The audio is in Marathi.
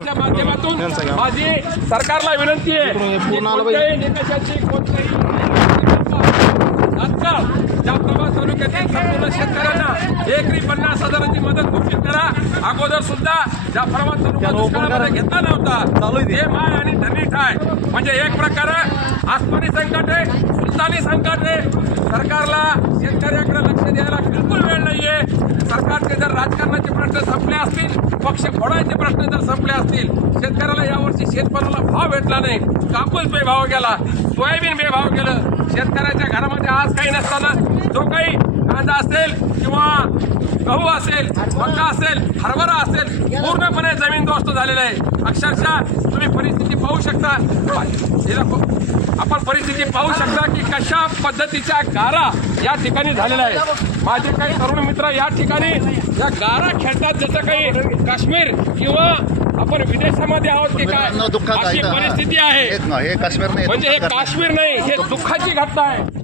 माध्यमातून माझी सरकारला विनंती आहे की कोणत्याही निकषाची कोणत्याही आजकाल तालुक्यातील संपूर्ण शेतकऱ्यांना एकरी पन्नास हजाराची मदत घोषित करा. अगोदर सुद्धा ज्या प्रभात तालुका दुष्काळामध्ये घेतला नव्हता. ते. माय आणि धनीठ आहे म्हणजे एक प्रकारे आसमानी संकट आहे सुलतानी संकट आहे. सरकारला शेतकऱ्याकडे लक्ष द्यायला बिलकुल सरकारचे जर राजकारणाचे प्रश्न संपले असतील पक्ष फोडायचे प्रश्न जर संपले असतील शेतकऱ्याला यावर्षी शेतमालाला भाव भेटला नाही. कापूस बेभाव गेला सोयाबीन बेभाव गेलं. शेतकऱ्याच्या घरामध्ये आज काही नसताना जो काही कांदा असेल किंवा गहू असेल मका असेल हरभरा असेल पूर्णपणे जमीनदोस्त झालेलं आहे. अक्षरशः तुम्ही परिस्थिती पाहू प- आपण परिस्थिती पाहू शकता की कशा पद्धतीच्या गारा या ठिकाणी झालेल्या आहेत. माझे काही तरुण मित्र या ठिकाणी या गारा खेळतात जसं काही काश्मीर किंवा आपण विदेशामध्ये आहोत की काय अशी आहे. परिस्थिती आहे. हे म्हणजे हे काश्मीर नाही हे दुःखाची घटना आहे.